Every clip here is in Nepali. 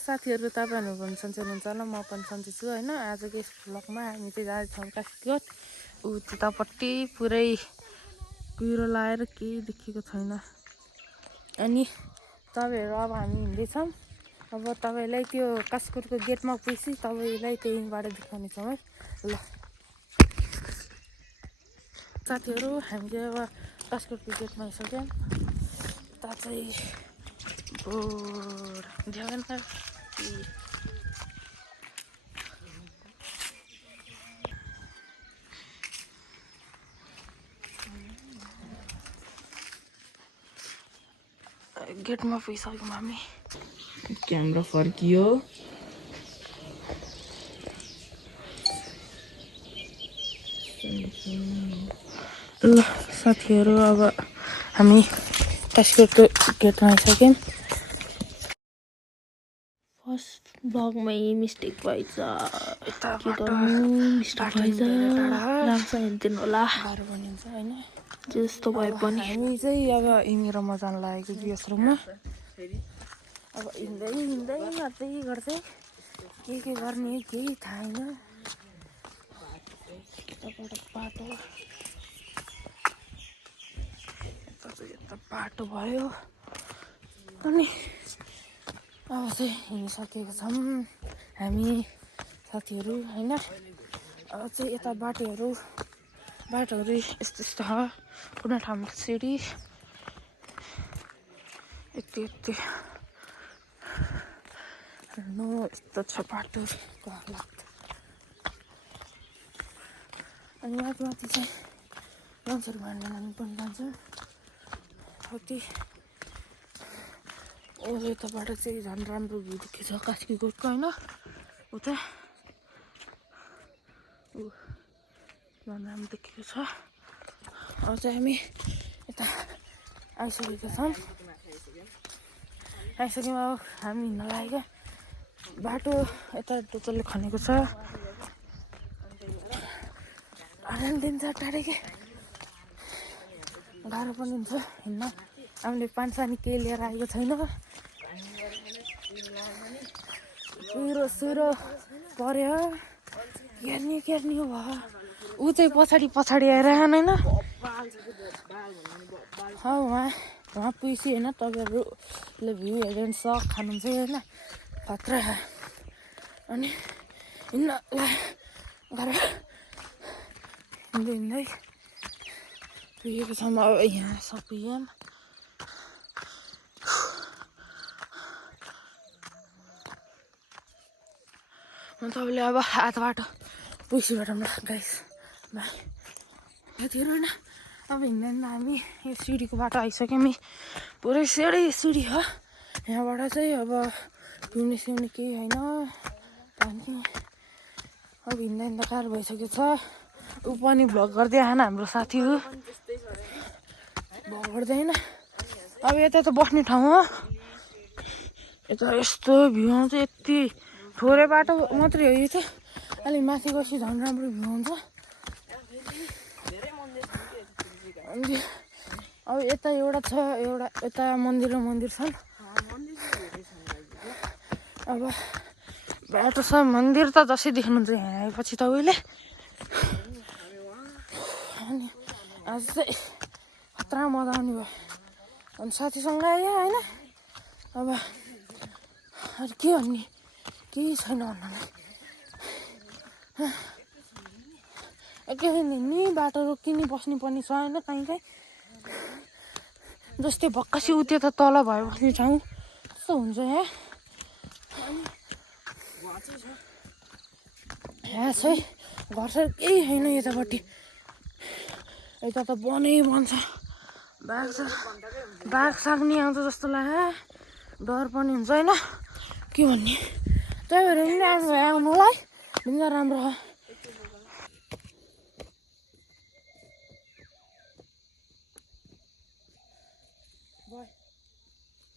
साथीहरू तपाईँहरू पनि सन्चै हुनुहुन्छ होला म पनि सन्चै छु होइन आजको यस भ्लगमा हामी चाहिँ जाँदैछौँ काशीकोट ऊ त्यतापट्टि पुरै कुहिरो लाएर केही देखेको छैन अनि तपाईँहरू अब हामी हिँड्दैछौँ अब तपाईँलाई त्यो काशीकोटको गेटमा पुगेपछि तपाईँलाई त्यहीँबाट देखाउनेछौँ है ल साथीहरू हामी चाहिँ अब काशीकोटको गेटमा आइसक्यौँ यता चाहिँ बोर्ड देखाएन गेटमा पुगिसक्यौँ हामी क्यामेरा फर्कियो ल साथीहरू अब हामी काशीकोटको गेटमा आइसक्यौँ फर्स्ट ब्लगमै मिस्टेक भएछ के गर्नु मिस्टेक भएछ राम्रोसँग हेरिदिनु होला गाह्रो बनिन्छ होइन जस्तो भए पनि हामी चाहिँ अब यहीँनिर म जान लागेको गेस्ट रुममा अब हिँड्दै हिँड्दै गर्दै गर्दै के गर्ने केही थाहा छैन यताबाट बाटो यता बाटो भयो अनि अब चाहिँ हिँडिसकेको छौँ हामी साथीहरू होइन अब चाहिँ यता बाटोहरू यस्तो यस्तो छ कुनै ठाउँमा सिडी यति यति हेर्नु यस्तो छ बाटोको हालत अनि माथि चाहिँ मान्छेहरू भाँड्न पनि जान्छ कति यताबाट चाहिँ झन् राम्रो भ्यू देखेको छ काशीकोटको होइन उता झन् राम्रो देखेको छ अब चाहिँ हामी यता आइसकेको छौँ अब हामी हिँड्न लागेको बाटो यता टोटलले खनेको छ हरान दिन्छ टाढेकै गाह्रो पनि हुन्छ हिँड्न हामीले पानी केही लिएर आएको छैन सुरो पर्यो केर्नी हो भयो ऊ चाहिँ पछाडि आएर होइन उहाँ पुगेपछि होइन तपाईँहरूले भ्यू हेरेर सक खानुहुन्छ होइन खतरा अनि हिँड्न गाह्रो हिँड्दै पुगेको छौँ अब यहाँ सपुग्यौँ म तपाईँले अब आधा बाटो पुगेपछि भेटौँ ल गाइस बाई यतिहरू होइन अब हिँड्दैन हामी यो सिडीको बाटो आइसक्यौँ पुरै सिडी हो यहाँबाट चाहिँ अब पिउने केही होइन अनि अब हिँड्दैन त गाह्रो भइसकेको छ ऊ पनि भ्लग गर्दै आएन हाम्रो साथी हो भ्लग गर्दैन अब यता त बस्ने ठाउँ हो यता यस्तो भ्यू आउँछ यति थोरै बाटो मात्रै हो यो चाहिँ अलिक माथि गएपछि झन् राम्रो भ्यू हुन्छ अनि अब यता एउटा छ यता मन्दिर छन् अब बाटो छ मन्दिर त जसै देख्नुहुन्छ यहाँ आएपछि तपाईँले अनि आज चाहिँ खतरा मजा आउने भयो अनि साथीसँग आयो होइन अब अरू के भन्ने केही छैन भन्नलाई एकैछिन नि बाटो रोकिने बस्ने पनि छ होइन कहीँ जस्तै भक्कासी उ त्यो त तल भयो बस्ने ठाउँ त्यस्तो हुन्छ यहाँ चाहिँ घर चाहिँ केही छैन यतापट्टि यता त बनै बन्छ बाघ साग नि आउँछ जस्तो लाग्यो डर पनि हुन्छ होइन के भन्ने त्यही भएर पनि आउनुलाई ढुङ्गा राम्रो हो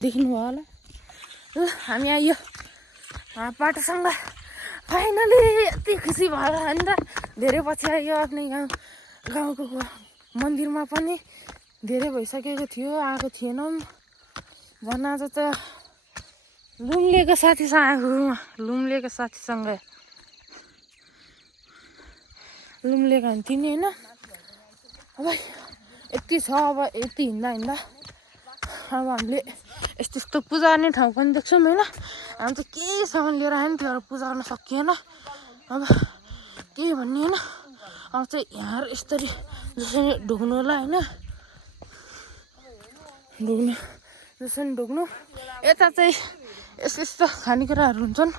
देख्नु भयो होला ल हामी आइयो बाटोसँग फाइनली यति खुसी भयो होइन त धेरै पछि आइयो आफ्नै गाउँको मन्दिरमा पनि धेरै भइसकेको थियो आएको थिएनौँ झन् आज त लुम्लेको साथीसँग आएको लुम्लेको साथीसँग लुम्लेको हामी तिनी होइन अब यति छ अब यति हिँड्दा अब हामीले यस्तो यस्तो पूजा गर्ने ठाउँ पनि देख्छौँ होइन हामी त केही सामान लिएर आयो नि त्यो पूजा गर्न सकिएन अब केही भन्ने होइन अब चाहिँ यहाँ यसरी जसरी ढुक्नुलाई होइन ढुक्नु जसरी ढुक्नु यता चाहिँ यस्तो यस्तो खानेकुराहरू हुन्छन्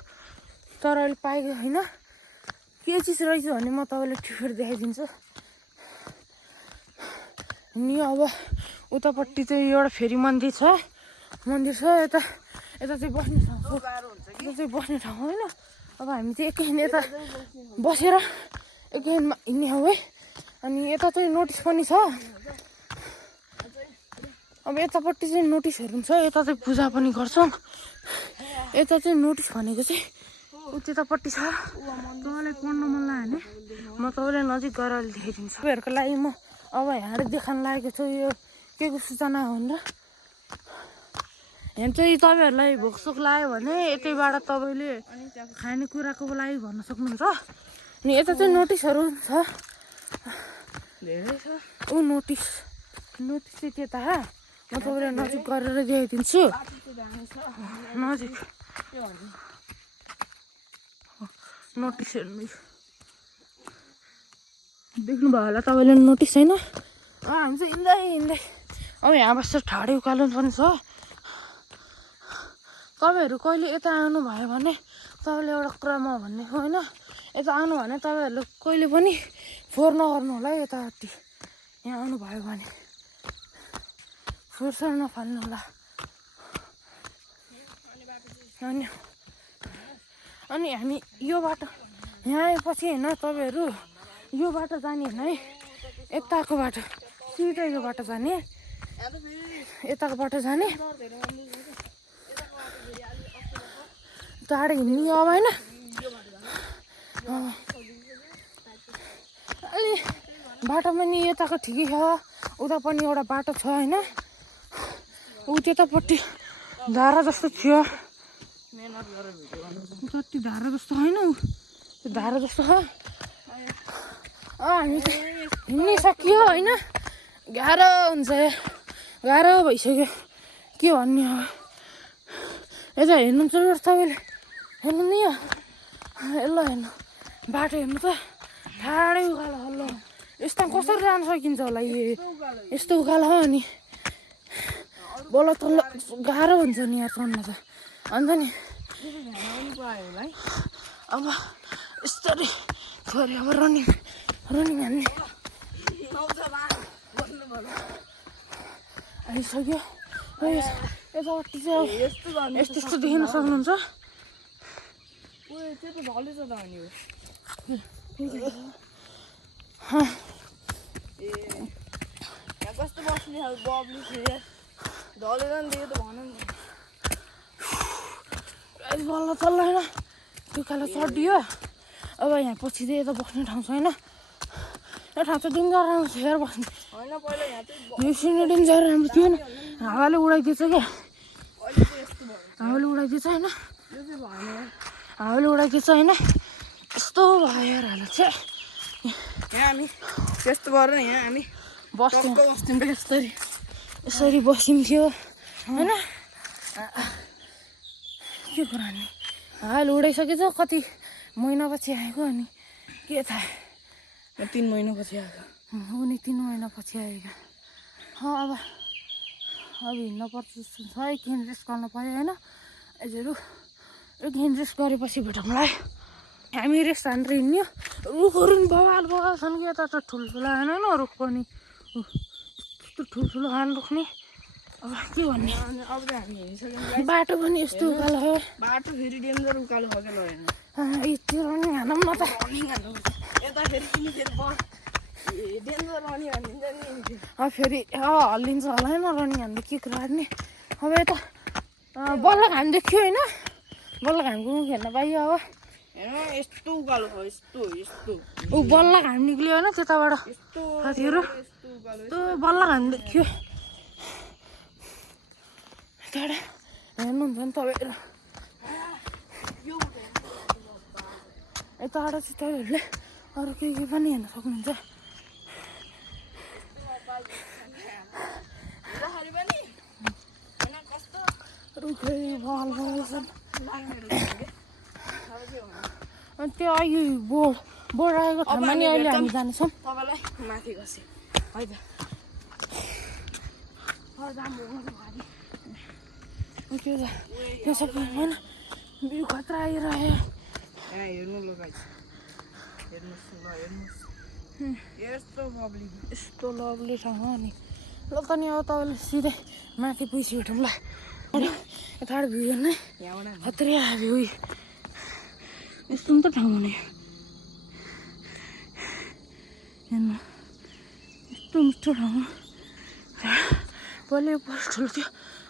तर अहिले पाएको होइन के चिज रहेछ भने म तपाईँलाई टिफिन देखाइदिन्छु नि अब उतापट्टि चाहिँ एउटा फेरि मन्दिर छ यता यता चाहिँ बस्ने ठाउँ यता चाहिँ बस्ने ठाउँ होइन अब हामी चाहिँ एकैछिन यता बसेर एकैछिनमा हिँड्ने हौ है अनि यता चाहिँ नोटिस पनि छ अब यतापट्टि चाहिँ नोटिसहरू पनि छ यता चाहिँ पूजा पनि गर्छौँ यता चाहिँ नोटिस भनेको चाहिँ उतापट्टि छ तपाईँलाई पढ्न मन लाग्यो भने म तपाईँलाई नजिक गएर अहिले देखाइदिन्छु तपाईँहरूको लागि म अब यहाँ देखाउन लागेको छु यो के को सूचना हो भनेर यहाँ चाहिँ तपाईँहरूलाई भोकसोक लाग्यो भने यतैबाट तपाईँले खानेकुराको लागि भन्न सक्नुहुन्छ अनि यता चाहिँ नोटिसहरू छ धेरै छ ऊ नोटिस चाहिँ त्यता म तपाईँलाई नजिक गरेर देखाइदिन्छु नजिक नोटिस हेर्नु देख्नुभयो होला तपाईँले नोटिस छैन हामी चाहिँ हिँड्दै अब यहाँ बस्छ ठाडै उकालो पनि छ तपाईँहरू कहिले यता आउनुभयो भने तपाईँले एउटा कुरा म भन्ने होइन यता आउनु भने तपाईँहरूले कहिले पनि फोहोर नगर्नु होला यतापट्टि यहाँ आउनुभयो भने फोहोर नफाल्नु होला अनि हामी यो बाटो यहाँ आएपछि होइन तपाईँहरू यो बाटो जाने होइन है यताको बाटो सिधै यो बाटो जाने यताको बाटो जाने टाढो हिँड्ने अब होइन अलि बाटो पनि यताको ठिकै छ उता पनि एउटा बाटो छ होइन ऊ त्यतापट्टि धारा जस्तो थियो जति धारा जस्तो होइन त्यो धारा जस्तो छ हामी त हिँड्नै सकियो होइन गाह्रो हुन्छ गाह्रो भइसक्यो के भन्ने अब यता हेर्नु चाहिँ तपाईँले हेर्नु नि ल हेर्नु बाटो हेर्नु त ठाडै उकालो हल्लो यस्तो कसरी जान सकिन्छ होला यस्तो उकालो हो अनि बल्ल तल्लो गाह्रो हुन्छ नि यहाँ चढ्न त अन्त नि अब यस्तरी थोरै अब रनिङ हान्ने आइसक्यो यतापट्टि चाहिँ यस्तो यस्तो देख्न सक्नुहुन्छ कस्तो बस्ने बब्ली ढलेर दियो त भन नि बल्ल चल्ल होइन त्यो कालो चढियो अब यहाँ पछि चाहिँ यता बस्ने ठाउँ छैन यो ठाउँ चाहिँ डेन्जर राम्रो छ हेर बस्ने होइन पहिला यहाँ यो सिने डेन्जर राम्रो थियो नि हावाले उडाइदिएछ क्या हावाले उडाइदिएछ होइन हावाले उडाइदिएछ होइन यस्तो भयो यार हाल चाहिँ यहाँ हामी त्यस्तो गरेर यहाँ हामी बस्थ्यौँ बस्थ्यौँ यसरी बसिन्थ्यो होइन के कुरा नि हाल उडाइसकेछ कति महिनापछि आएको अनि के थाहा 3 महिनापछि आएको उनी 3 महिनापछि आएको अब हिँड्न पर्छ जस्तो छ एकछिन रेस्ट गर्न पऱ्यो होइन हजुर एकछिन रेस्ट गरेपछि भेटौँला हामी रेस्ट हानेर हिँड्यो रुखहरू नि बवाल छन् कि यता त ठुल्ठुलो खानु होइन रुख पनि यस्तो ठुल्ठुलो खानु रोक्ने अब के भन्ने अब चाहिँ हामी हिँडिसक्यौँ बाटो पनि यस्तो उकालो हो बाटो फेरि डेन्जर उकालो हो क्या यति रनिङ हानौँ न त यता फेरि डेन्जर रनिङ हानिन्छ नि अब फेरि हल्लिन्छ होला होइन रनिङ हान्दा के कुरा गर्ने अब यता बल्ल घाम देख्यो होइन बल्ल घामको मुख हेर्न पाइयो अब हेर्नु यस्तो उकालो हो यस्तो ऊ बल्ल घाम निक्लियो होइन त्यताबाट साथीहरू त्यो बल्ल घाम देखियो त्यहाँबाट हेर्नुहुन्छ नि तपाईँहरू यताबाट चाहिँ तपाईँहरूले अरू के पनि हेर्न सक्नुहुन्छ रुखै बल बनाउँछन् अनि त्यो अहिले बोर्ड आएको ठाउँमा नि अहिले हामी जानेछौँ तपाईँलाई माथि गसेँ है त त्यो सबै होइन बिउ खतरा आइरह्यो यहाँ हेर्नु ल गाइस हेर्नुहोस् ल हेर्नुहोस् यस्तो लभली ठाउँ हो नि ल त नि अब तपाईँले सिधै माथि पुसी भेटौँ ल यताबाट भ्यू हेर्नु यहाँबाट खतरा भ्यू यस्तो पनि त ठाउँ हुने हेर्नु यस्तो मिठो ठाउँ पहिले बस ठुलो थियो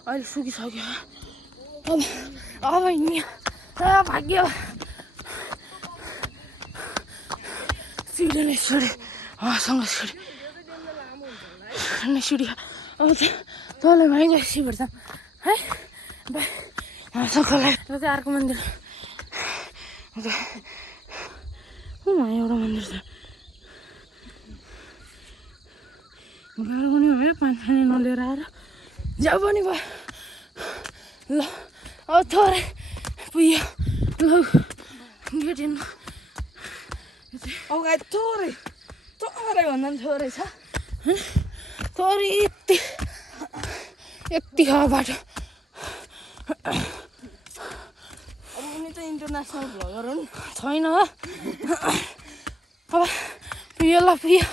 अहिले सुकिसक्यो अब हिँड्ने भाग्यो सिडी नै सिडी सँग सिडी अब चाहिँ तँलाई भाइ गएपछि भेट्छौँ है बाई सकलाई र चाहिँ अर्को मन्दिर एउटा मन्दिर छ गाह्रो पनि भयो पानी नलिएर आएर जाऊ पनि भयो ल अब थोरै पुग्यो ल गेट हेर्नु अब गाई थोरै भन्दा पनि थोरै छ थोरै यति खा बाटो अब उनी त इन्टरनेसनल भ्लगर हो नि छैन अब पुग्यो ल पुग्यो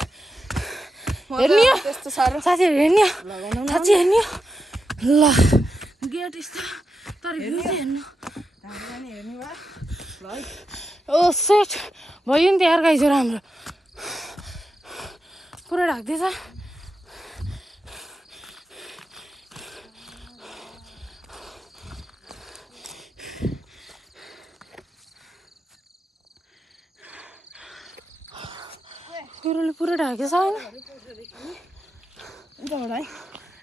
हेर्ने हो त्यस्तो साह्रो साथीहरू हेर्ने हो लगाउनु साँच्ची हेर्ने हो ल गेट यस्तो तर भ्यू चाहिँ हेर्नु हेर्ने भयो ल है ओ सेट भयो नि त यार गाइजहरू हाम्रो पुरा ढाक्दैछ कुरोले पुरा ढाकेछ होइन यताबाट है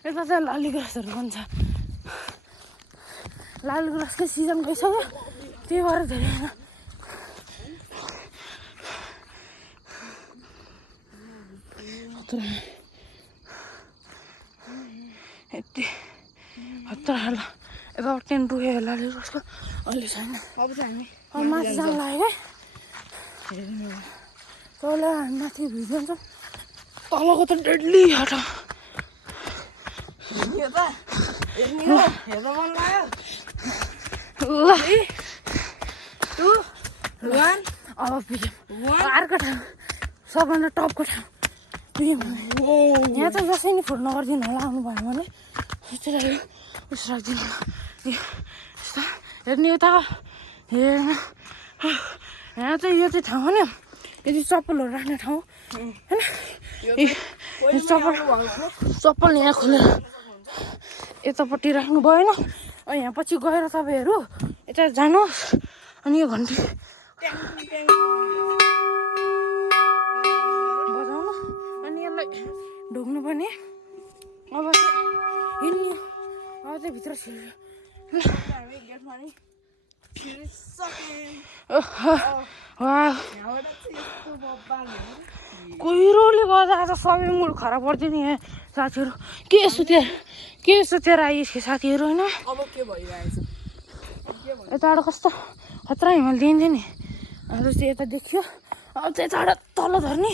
यता चाहिँ लाली गुराँसहरू पनि छ लाली गुराँसकै सिजन गइसक्यो त्यही भएर धेरै होइन यति हतार ल यता टेन पुग्यो लाली गुराँसको अहिले छैन अब चाहिँ हामी अब माथि जानु लाग्यो क्या तल हामी माथि भिजाउँछौँ तलको त डेडली हटा हेर्ने हो त हेर्ने हो हेर्न मन लाग्यो ल 2 1 अब पुग्यौँ अर्को ठाउँ सबभन्दा टपको ठाउँ पुग्यौँ यहाँ चाहिँ जसै नि फोटो नगरिदिनु होला आउनुभयो भने यस्तो राख्यो उस राखिदिनु होला यस्तो हेर्ने यता हेर्नु यहाँ चाहिँ यो चाहिँ ठाउँ हो नि यदि चप्पलहरू राख्ने ठाउँ होइन चप्पल यहाँ खोलेर यतापट्टि राख्नु भएन यहाँ पछि गएर तपाईँहरू यता जानुहोस् अनि यो घन्टी बजाउनु अनि यसलाई ढोक्नु पर्ने अब चाहिँ हिँड्ने अब चाहिँ भित्र छिर्यो कुहिरोले गर्दा आज सबै मुड खराब पर्थ्यो नि यहाँ साथीहरू के सुतेर आइसक्यो साथीहरू होइन अब के भइरहेछ यताबाट कस्तो खतरा हिमाल देखिन्थ्यो नि जस्तै यता देखियो अब चाहिँ यताबाट तल झर्ने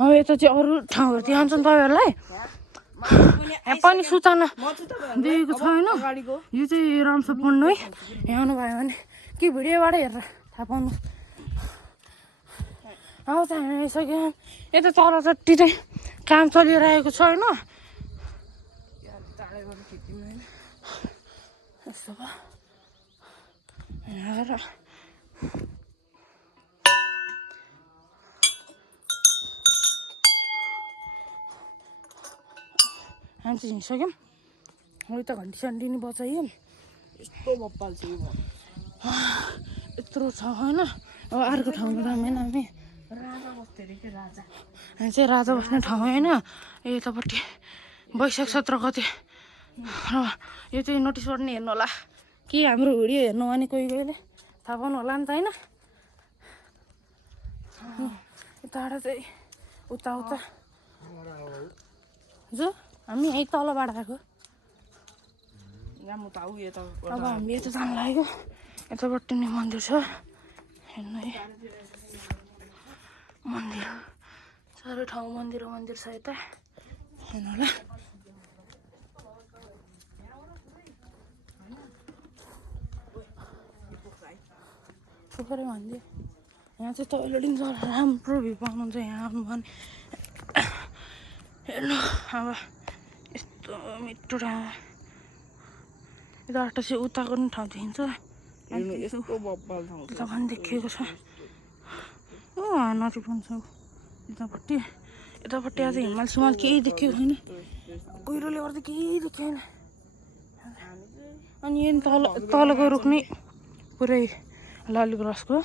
अब यता चाहिँ अरू ठाउँहरू देखाउँछ नि तपाईँहरूलाई यहाँ पनि सूचना दिएको छ होइन यो चाहिँ रामसो पढ्नु है यहाँ आउनुभयो भने के भिडियोबाट हेरेर थाहा पाउनु अब चाहिँ हामी आइसक्यौँ यता तल जति चाहिँ काम चलिरहेको छ होइन यस्तो भयो यहाँ हामी चाहिँ हिँडिसक्यौँ अब त घन्टी सन्टी नि बचाइयो यस्तो बप्पल छ यो यत्रो छ होइन अब अर्को ठाउँमा जाँदैन हामी राजा बस्थ्यो अरे के राजा हामी चाहिँ राजा बस्ने ठाउँ होइन यतापट्टि वैशाख 17 गते र यो चाहिँ नोटिसबाट नि हेर्नु होला के हाम्रो भिडियो हेर्नु भने कोही कोहीले थाहा पाउनु होला नि त होइन यताबाट चाहिँ उता जो हामी यहीँ तलबाट आएको अब हामी यता जानु लाग्यो यतापट्टि नै मन्दिर छ हेर्नु है मन्दिर साह्रो ठाउँ मन्दिर छ यता हेर्नु होला पोखरै मन्दिर यहाँ चाहिँ टोइलेटिङ राम्रो भ्यू पाउनुहुन्छ यहाँ आउनु भने हेर्नु अब यस्तो मिठो ठाउँ यताबाट चाहिँ उताको पनि ठाउँ देखिन्छ उता पनि देखिएको छ हो नदी पनि छ यतापट्टि आज हिमाल सिमाल केही देखिएको छैन कुहिरोले गर्दा केही देखिएन अनि यहाँ तलको रुख नै पुरै लालीगुराँसको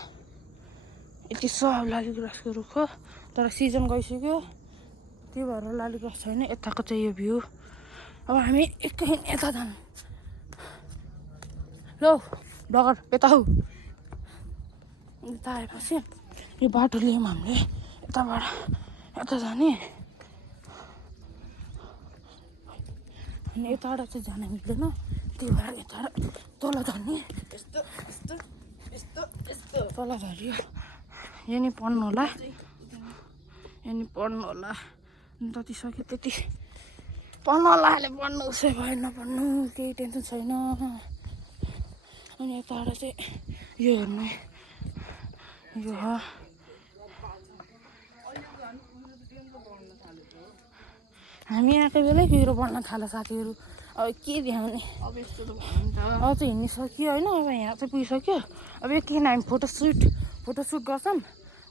यति सब लालीगुराँसको रुख हो तर सिजन गइसक्यो त्यही भएर लालीगुराँस छैन यताको चाहिँ यो भ्यू अब हामी एकैछिन यता जानु लौ डगर यता हौ यता आएपछि यो बाटो लियौँ हामीले यताबाट यता जाने अनि यताबाट चाहिँ जान मिल्दैन त्यही भएर यता तल झर्ने तल झऱ्यो यहाँ नि पढ्नु होला जति सक्यो त्यति पढ्नु होला अहिले पढ्नु उसै भयो नपढ्नु केही टेन्सन छैन अनि यताबाट चाहिँ यो हेर्नु यो हामी आएको बेलै कुहिरो बढ्न थाल्यो साथीहरू अब के भ्याउने अब चाहिँ हिँड्नु सक्यो होइन अब यहाँ चाहिँ पुगिसक्यो अब एकैछिन हामी फोटोसुट गर्छौँ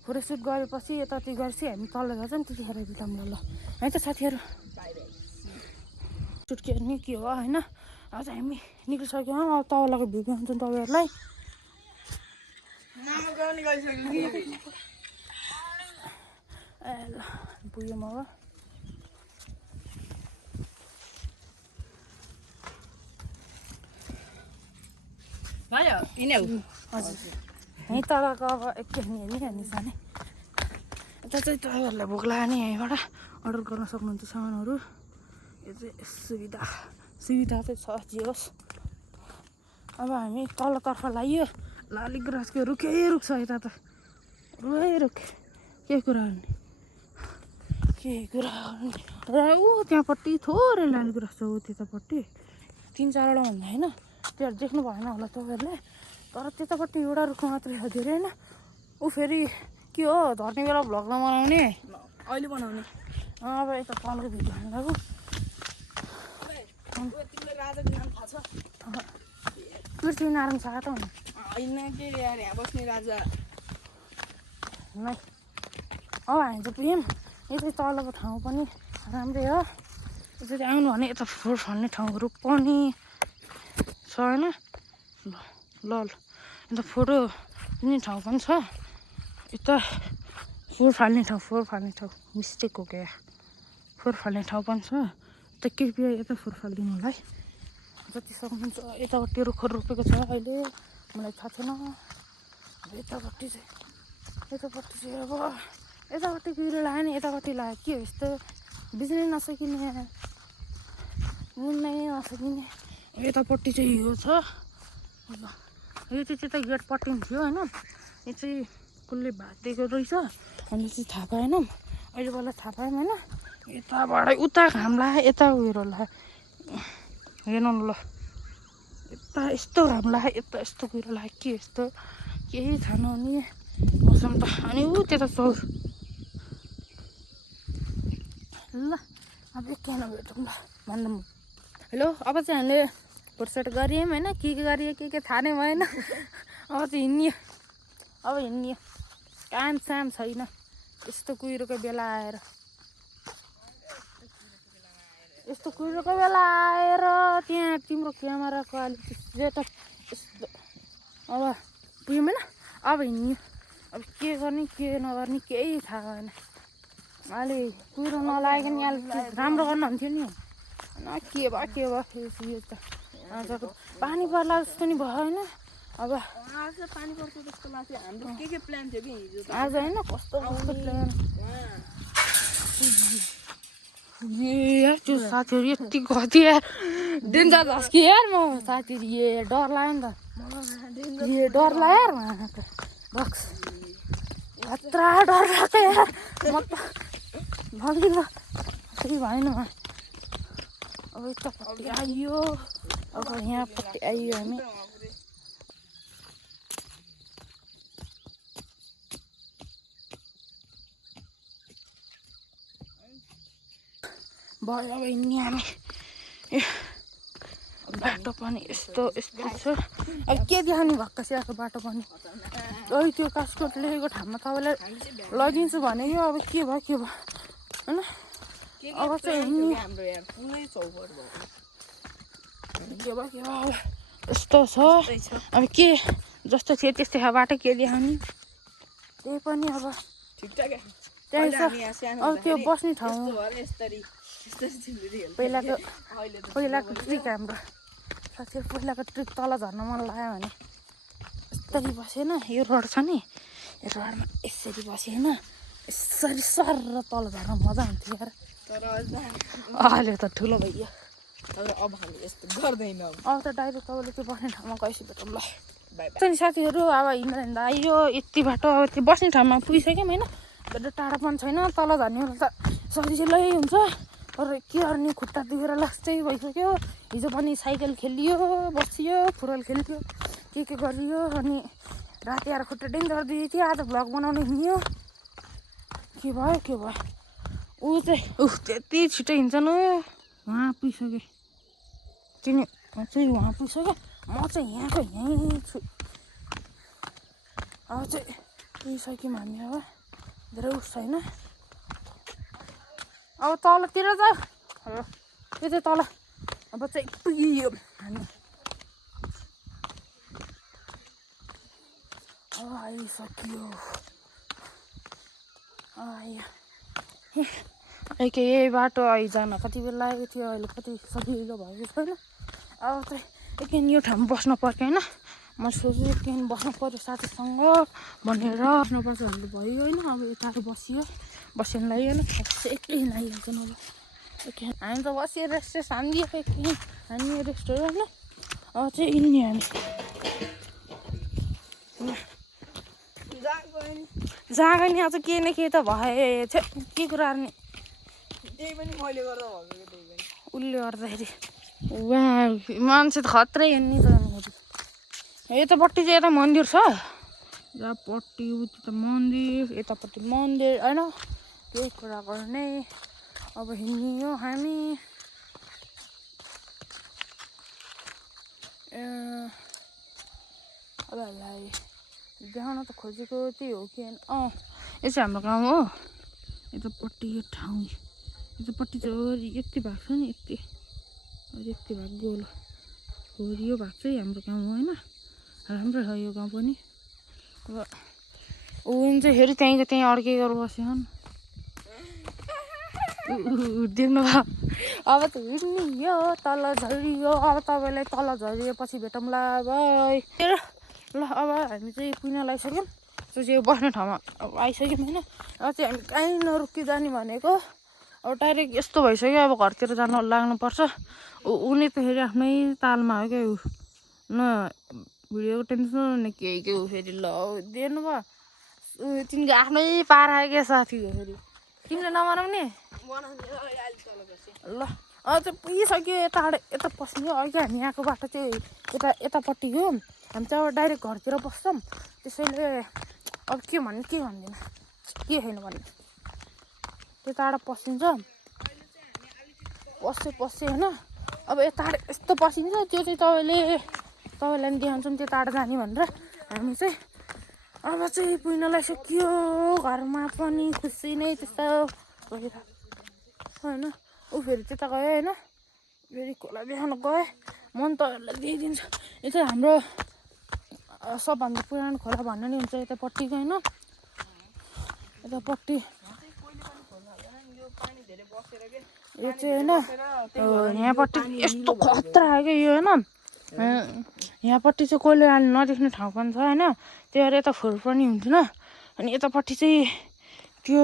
फोटोसुट गरेपछि यताति गरेपछि हामी तल जान्छौँ त्यतिखेर बिताउँ ल है त साथीहरू सुट के नि के हो होइन अब चाहिँ हामी निक्लिसक्यौँ अब तलको भ्यू हुन्छ तपाईँहरूलाई ए ल पुग्यौँ अब हजुर यहीँ तलको अब एकैछिन हेर्ने जाने यता चाहिँ तपाईँहरूलाई भोक लाग्यो नि यहीँबाट अर्डर गर्न सक्नुहुन्छ सामानहरू यो चाहिँ सुविधा चाहिँ छ जे होस् अब हामी तल्लोतर्फ लाग्यो लालीगुराँसको रुखै रुख छ यता त रुख के कुरा गर्ने र ऊ त्यहाँपट्टि थोरै लालीगुराँस छ ऊ त्यतापट्टि 3-4वटा भन्दा होइन त्योहरू देख्नु भएन होला तपाईँहरूले तर त्यतापट्टि एउटा रुख मात्रै छ धेरै होइन ऊ फेरि के हो धर्ने बेला भ्लग नबनाउने अहिले बनाउने अब यता तलको भिडियो हाल्नु पृथ्वीनारायण शाह त होइन के यार यहाँ बस्ने राजा नै अब हामी चाहिँ पुग्यौँ यो चाहिँ तलको ठाउँ पनि राम्रै हो यसरी आउनु भने यता फोहोर फाल्ने ठाउँहरू पनि छ होइन ल यता फोटो लिने ठाउँ पनि छ यता फोहोर फाल्ने ठाउँ मिस्टेक हो क्या फोहोर फाल्ने ठाउँ पनि छ यता कृपया यता फोहोर फालिदिनु होला है जति सक्नुहुन्छ यतापट्टि रुखहरू रोपेको छ अहिले मलाई थाहा छैन अब यतापट्टि चाहिँ अब यतापट्टि कुहिरो लाग्यो नि यतापट्टि लाग्यो के हो यस्तो बिजुली नसकिने नुनै नसकिने यतापट्टि चाहिँ यो छ यो चाहिँ त्यता गेटपट्टि पनि थियो होइन यो चाहिँ कसले भाँचिदिएको रहेछ अनि चाहिँ थाहा पाएनौँ अहिले बेला थाहा पायौँ होइन यताबाट उता घाम लाग्यो यता उयो लाग्यो हेर्नु ल यता यस्तो घाम लाग्यो यता यस्तो कुहिरो लाग्यो के यस्तो केही थाहा नहुने मौसम त अनि ऊ त्यता चौर ल अब एकैन भेटौँ ल भन्दा हेलो अब चाहिँ हामीले फोटोसोट गऱ्यौँ होइन के गरियो के थाहा नै भएन अब चाहिँ हिँड्यो काम साम छैन यस्तो कुहिरोको बेला आएर त्यहाँ तिम्रो क्यामेराको अलिक सेटअप यस्तो अब पुग्यौँ होइन अब हिँड्यो अब के गर्ने के नगर्ने केही थाहा भएन अहिले कुहिरो नलागेको नि अलिक राम्रो गर्नु हुन्थ्यो नि होइन के भयो यो त आजको पानी पर्ला जस्तो नि भयो होइन अब आज पानी पर्छ जस्तो लाग्थ्यो हाम्रो के प्लान थियो कि हिजो त आज होइन कस्तो कस्तो प्लान यार त्यो साथीहरू यति कति यार डेन्जर झस्कियो यार म साथीहरू डर लाग्यो नि त डर लाग्यो यार रक्स खतरा डर लाग्यो यार म त भगिलो त्यही भएन अब यतापट्टि आइयो अब यहाँपट्टि आइयो हामी भयो अब हिँड्ने हामी बाटो पनि यस्तो यस्तो छ अब के देखाउने भक्क सियाको बाटो पनि अहिले त्यो कास्कोट लेखेको ठाउँमा तपाईँलाई लगिदिन्छु भनेको अब के भयो होइन अब चाहिँ हिँड्ने हाम्रो यहाँ पुरै चौपट भयो के भयो यस्तो छ अब के जस्तो थियो त्यस्तै बाटो के देखाउने त्यही पनि अब ठिकठाक त्यही छ अब त्यो बस्ने ठाउँ पहिलाको ट्रिक हाम्रो साथीहरू पहिलाको ट्रिक तल झर्न मन लाग्यो भने यस्तरी बसेन यो रोड छ नि यो रोडमा यसरी बसेन यसरी सर र तल झर्न मजा हुन्थ्यो यार अहिले त ठुलो भइयो अब हामी यस्तो गर्दैन अब त डाइरेक्ट तपाईँले त्यो बस्ने ठाउँमा गएपछि भेटौँ ल साथीहरू अब हिँड्दा आइयो यति बाटो अब त्यो बस्ने ठाउँमा पुगिसक्यौँ होइन बेटा टाढा पनि छैन तल झर्ने त सजिलै हुन्छ तर के गर्ने खुट्टा दुखेर लास्टै भइसक्यो हिजो पनि साइकल खेलियो बसियो फुटबल खेलियो के गरियो अनि राति आएर खुट्टा डेन्जर दुखेको थियो आज भ्लग बनाउनु हिँड्यो के भयो ऊ चाहिँ त्यति छिटो हिँड्छन् उहाँ पुगिसक्यो तिमी चाहिँ उहाँ पुगिसक्यो म चाहिँ यहाँको यहीँ छु अब चाहिँ पुगिसक्यौँ हामी अब धेरै उस छैन अब तलतिर जा त्यो चाहिँ तल अब चाहिँ पुगियो हामी अब आइसक्यो आयो यही बाटो आइजान कति बेला लागेको थियो अहिले कति सजिलो भएको छैन अब चाहिँ एकैन यो ठाउँमा बस्नु पर्यो होइन म सोचेँ एकैन बस्नु पऱ्यो साथीसँग भनेर बस्नुपर्छ भन्नु भयो होइन अब यता बसियो बसेनलाई होइन एकैछिन आइहाल्छ अब एकैछिन हामी त बसियो रेस्ट हानिदियो एकैछिन हामी रेस्टहरू होइन अब चाहिँ हिँड्ने हामी जहाँ गयो आज के न के त भएछ के कुरा गर्ने उसले गर्दाखेरि मान्छे त खत्रै हेर्ने त यतापट्टि चाहिँ यता मन्दिर छ यतापट्टि उति त मन्दिर यतापट्टि मन्दिर होइन केही कुरा गर्ने अब हिँड्ने हो हामी अब हामीलाई देखाउन त खोजेको त्यही हो कि यो चाहिँ हाम्रो गाउँ हो यतापट्टि यो ठाउँ यतापट्टि चाहिँ यति भएको छ नि यति भएको गोल यो भएको चाहिँ हाम्रो गाउँ हो होइन राम्रो छ यो गाउँ पनि अब ऊ चाहिँ फेरि त्यहीँ अड्केको बस्यो देख्नु भयो अब त हिँड्ने यो तल झरियो अब तपाईँलाई तल झरिएपछि भेटौँला बाई ल अब हामी चाहिँ पुग्न लागिसक्यौँ त्यो चाहिँ बस्ने ठाउँमा अब आइसक्यौँ होइन अब चाहिँ हामी कहीँ नरोकी जाने भनेको अब डाइरेक्ट यस्तो भइसक्यो अब घरतिर जानु लाग्नुपर्छ उनी त फेरि आफ्नै तालमा हो क्या न भिडियोको टेन्सन न के हो फेरि ल दिनु भयो तिमीको आफ्नै पारा क्या साथी हो फेरि तिमीले नबनाउने ल चाहिँ पुगिसक्यो यता पस्ने अघि हामी यहाँको बाटो चाहिँ यतापट्टि हो हामी चाहिँ अब डाइरेक्ट घरतिर बस्छौँ त्यसैले अब के भन्दिनँ के छैन भन्ने त्यो टाढा पसिन्छ पस्यो होइन अब यता यस्तो पसिन्छ त्यो चाहिँ तपाईँलाई पनि देखाउँछौँ त्यो टाढा जाने भनेर हामी चाहिँ अब चाहिँ पुग्न लागिसक्यो घरमा पनि खुसी नै त्यस्तो भएर होइन ऊ फेरि त्यता गयो होइन फेरि खोला देखाउन गयो मन तपाईँहरूलाई दिइदिन्छ यो चाहिँ हाम्रो सबभन्दा पुरानो खोला भन्नु नि हुन्छ यतापट्टिको होइन यतापट्टि यो चाहिँ होइन यहाँपट्टि यस्तो खतरा हो क्या यो होइन यहाँपट्टि चाहिँ कोहीले नदेख्ने ठाउँ पनि छ होइन त्यही भएर यता फोहोर पनि हुन्थेन अनि यतापट्टि चाहिँ त्यो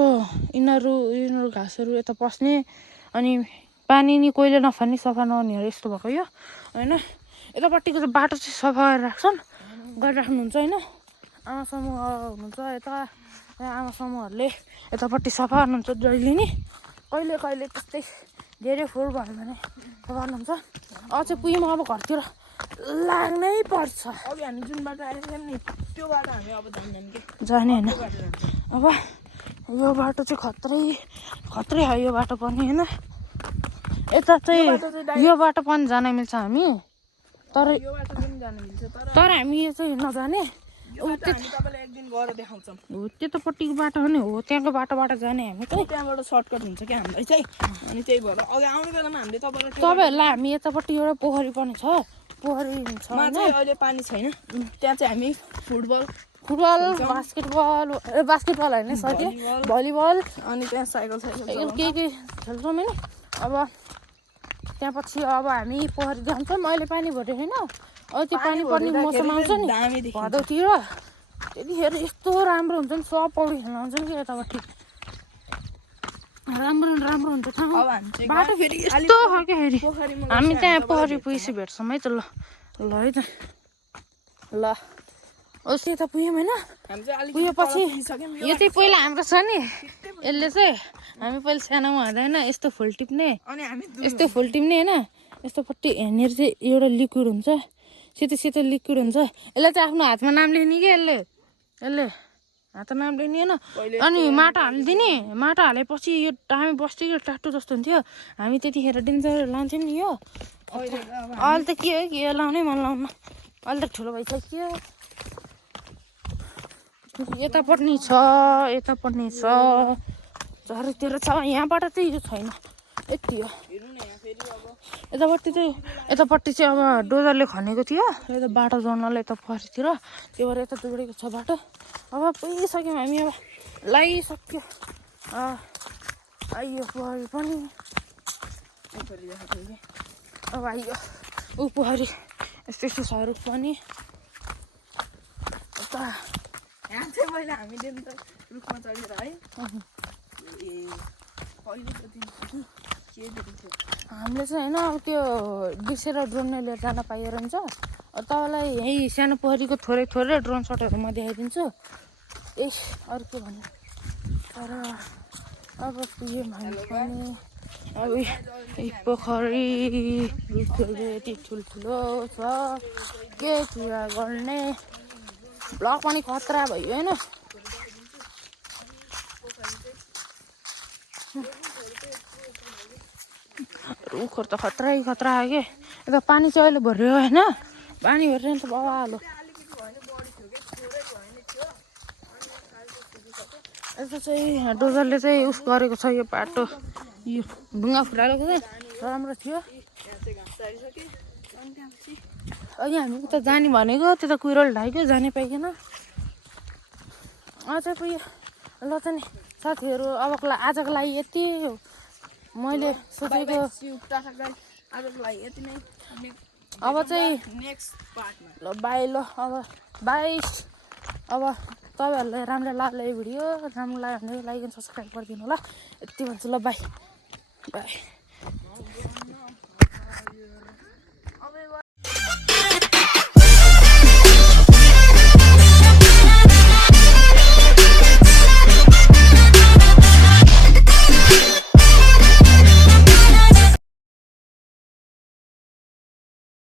यिनीहरू घाँसहरू यता पस्ने अनि पानी नि कोहीले नफाल्ने सफा नगर्नेहरू यस्तो भएको यो होइन यतापट्टिको चाहिँ बाटो चाहिँ सफा गरेर राख्छन् गरिराख्नुहुन्छ होइन आमा समूह हुनुहुन्छ यता आमा समूहहरूले यतापट्टि सफा गर्नुहुन्छ जहिले नि कहिले कहिले त्यस्तै धेरै फोहोर भयो भने सफा गर्नुहुन्छ अझै पुग्यौँ अब घरतिर लाग्नै पर्छ अघि हामी जुन बाटो आएको थियौँ नि त्यो बाटो हामी अब जान्दैनौँ कि जाने होइन अब यो बाटो चाहिँ खत्रै हो यो बाटो पनि होइन यता चाहिँ यो बाटो पनि जान मिल्छ हामी तर यो बाटो पनि जान मिल्छ तर हामी यो चाहिँ नजाने हामी तपाईँलाई एक दिन गएर देखाउँछौँ हो त्यतापट्टिको बाटो पनि हो त्यहाँको बाटोबाट जाने हामी चाहिँ त्यहाँबाट सर्टकट हुन्छ क्या हामीलाई चाहिँ अनि त्यही भएर अघि आउने बेलामा हामीले तपाईँहरूलाई हामी यतापट्टि एउटा पोखरी पनि छ पोखरी छ चाहिँ अहिले पानी छैन त्यहाँ चाहिँ हामी फुटबल बास्केटबल होइन सके भलिबल अनि त्यहाँ साइकल के खेल्छौँ होइन अब त्यहाँ पछि अब हामी पोखरी जान्छौँ अहिले पानी भर्यो होइन अब त्यो पानी पर्ने मौसम आउँछ नि भदौतिर त्यतिखेर यस्तो राम्रो हुन्छ नि सब पौडी खेल्न आउँछ नि कि यतापट्टि राम्रो हुन्छ ठाउँ बाटो फेरि यस्तो हो क्या फेरि हामी त्यहाँ पोखरी पुगेपछि भेट्छौँ है त ल है त ल ओस् यता पुग्यौँ होइन पुगेपछि यो चाहिँ पहिला हाम्रो छ नि यसले चाहिँ हामी पहिला सानोमा हुँदैन यस्तो फुल टिप्ने यस्तो फुल टिप्ने होइन यस्तोपट्टि हेर्नेर चाहिँ एउटा लिक्विड हुन्छ सेतो लिक्विड हुन्छ यसले चाहिँ आफ्नो हातमा नाम लेख्ने कि यसले हातमा नाम लेख्ने होइन अनि माटो हालिदिने माटो हालेपछि यो हामी बस्तीको टाटो जस्तो हुन्थ्यो हामी त्यतिखेर डेन्जर लाउँथ्यौँ नि यो अहिले त के हो कि यो लाउनै मन लाउन अहिले त ठुलो भइसक्यो यतापट्टि छ चारैतिर छ यहाँबाट चाहिँ यो छैन यति हो यतापट्टि चाहिँ अब डोजरले खनेको थियो यता बाटो जोड्नलाई यता पछितिर त्यो भएर यता दुबडेको छ बाटो अब पुगिसक्यौँ हामी अब लगाइसक्यो आइयो पोखरी पनि अब आइयो ऊ पोखरी यस्तो साह्रो पनि यता यहाँ चाहिँ मैले हामीले त रुखमा चढेर है हामीले चाहिँ होइन अब त्यो डिसेर ड्रोनले लिएर जान पाइएर हुन्छ तपाईँलाई यही सानो पोखरीको थोरै ड्रोन सटहरू म देखाइदिन्छु अरू के भन्नु तर अब पुग्यो भने पनि अब पोखरी रुखहरू यति ठुल्ठुलो छ के कुरा गर्ने ब्लक पनि खतरा भयो होइन रुखहरू त खतरा के यता पानी चाहिँ अहिले भर्यो होइन पानी भरेर त बवालो यता चाहिँ डोजरले चाहिँ उस गरेको छ यो बाटो यो ढुङ्गा फुटाएको चाहिँ राम्रो थियो अनि हामी उता जाने भनेको त्यता कुइरोल ढाक्यो जाने पाइकन अझै पुग्यो ल त नि साथीहरू आजको लागि यति मैले सोचेको अब चाहिँ ल बाई ल अब तपाईँहरूलाई राम्रो लाग्यो यो भिडियो राम्रो लाग्यो भने लाइक एन्ड सब्सक्राइब गरिदिनु होला यति भन्छु ल बाई